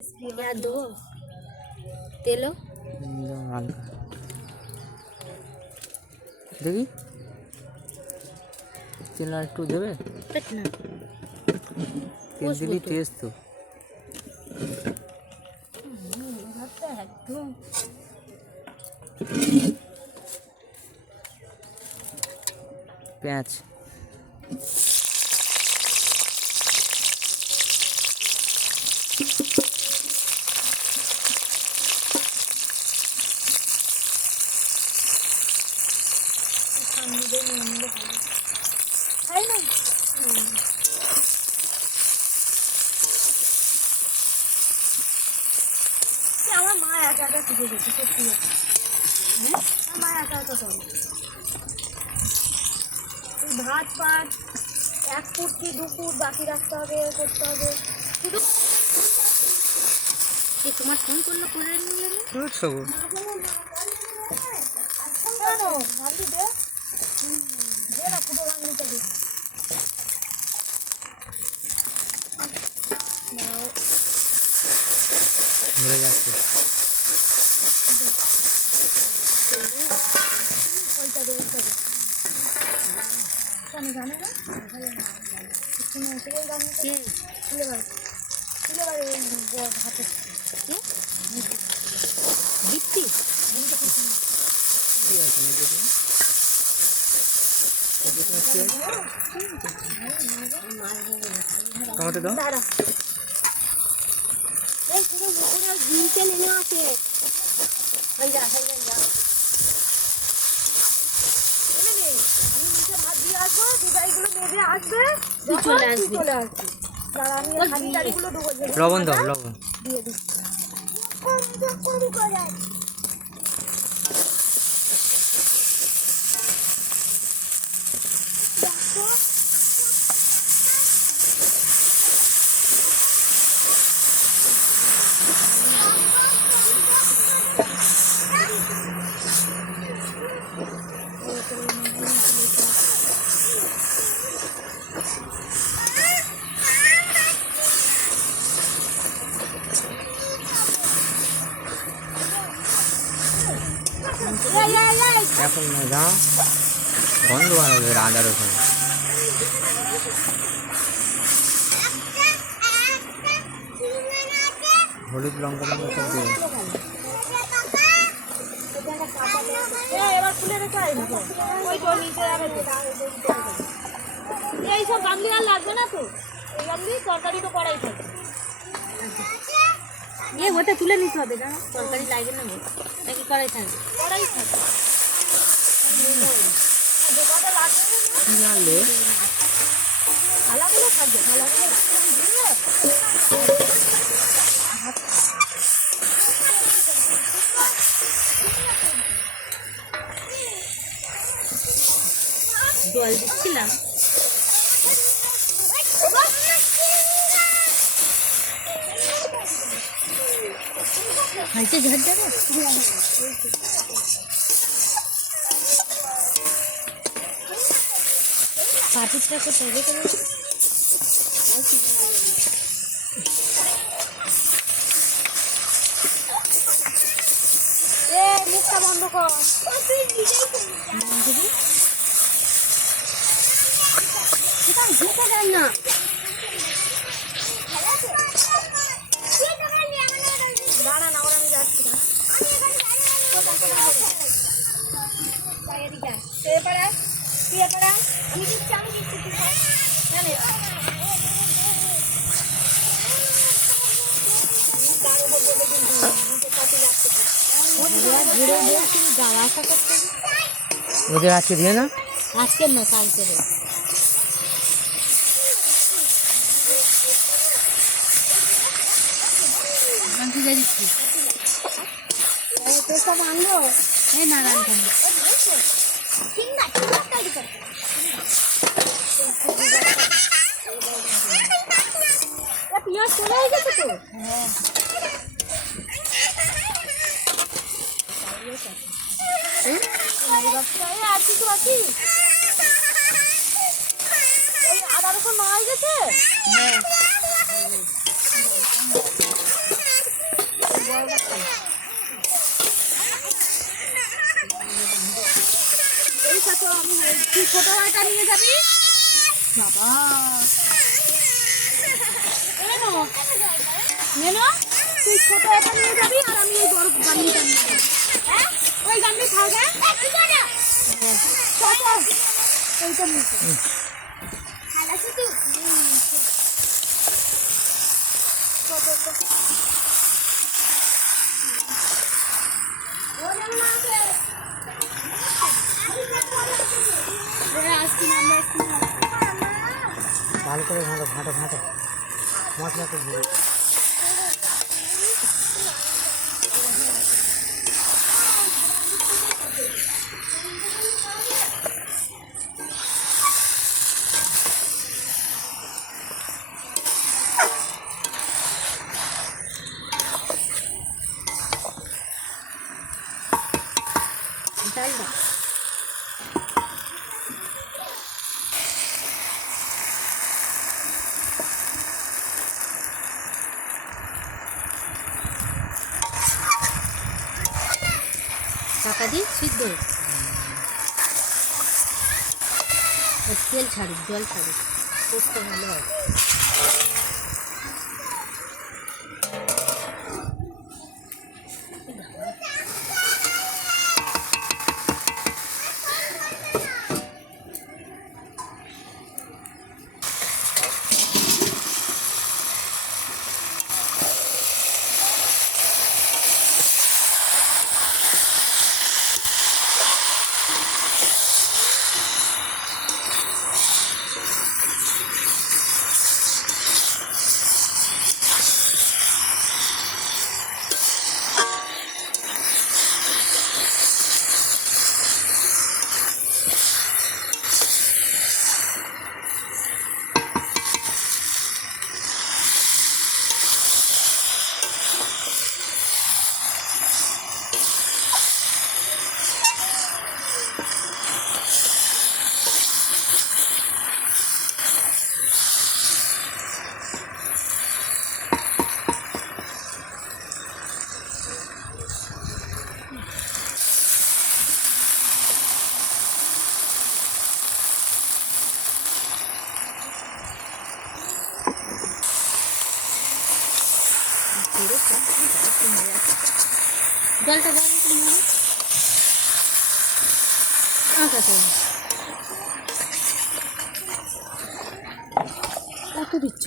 क्या दो तेलो हल्का देखी तेल আর একটু দেবে ना তেল দিলি টেস্ট তো एकदम পেঁয়াজ है ना আমার মা একা একা শিখে গেছে সত্যি হ্যাঁ আমার মা একা একা করে ভাত পাত এক ফুট কি দু ফুট বাকি রাখতে হবে করতে হবে শুধু তোমার ফোন করলো করে নিলে না ভাবি দে দে না পুরো ভাঙলিটা দে ধরে যাচ্ছে ওইটা দে কেন জানে না শুনে সেটাই জানি তুলে বার হাতে দীপ্তি টমেটো দাও দাঁড়া এই পুরো মুখে ঘিতে নেমে আসে হয়ে যা আমি নিচে ভাত দিয়ে আসবো দুধাইগুলো মেজে আসবে চলে আসবি দাঁড়া আমি হাঁড়ি টাড়িগুলো দেবো লবণ দাও লবণ দিয়ে দিচ্ছি এখন না যা গন্ধ বানাবে আদা রসুন হলুদ লঙ্কা লঙ্কা সব দেবে এইসব গামলি আর লাগবে না তো এই গামলি তরকারি তো করাই থাকে ওটা তুলে নিতে হবে না তরকারি লাগবে না নাকি করাই থাকবে করাই থাকে জানলে থালাগুলো থাকবে থালাগুলো জল দিচ্ছিলাম হাইতে ঝাড় যাবে পাটিটা কোথায় রেখে দেবে মুখটা বন্ধ কর ঢুকে দেন না দাঁড়া না ওরা আমি যাচ্ছি না আমি দিচ্ছি ওদের আজকে দিয়ে না আজকে না কালকে দিচ্ছি সব আনলো এই না রান্না পিঁয়াজ চলে গেছে তো হ্যাঁ আর কিছু বাকি আদা রসুন নেওয়া গেছে হ্যাঁ তুই ছোট ভাইটা নিয়ে যাবি বাবা তুই ছোট একটা নিয়ে যাবি আর আমি এই বড় গামলিটা নিয়ে যাবি ওই গামলি খাওয়া এইটা নিয়ে ভালো করে ঘাঁটো ঘাঁটো ঘাঁটো মশলাটা দিয়ে ডালটা টাকা দিয়ে সিদ্ধ তেল ছাড়ি জল ছাড়ি করতে ভালো হয় জলটা দেওয়া আচ্ছা কত দিচ্ছ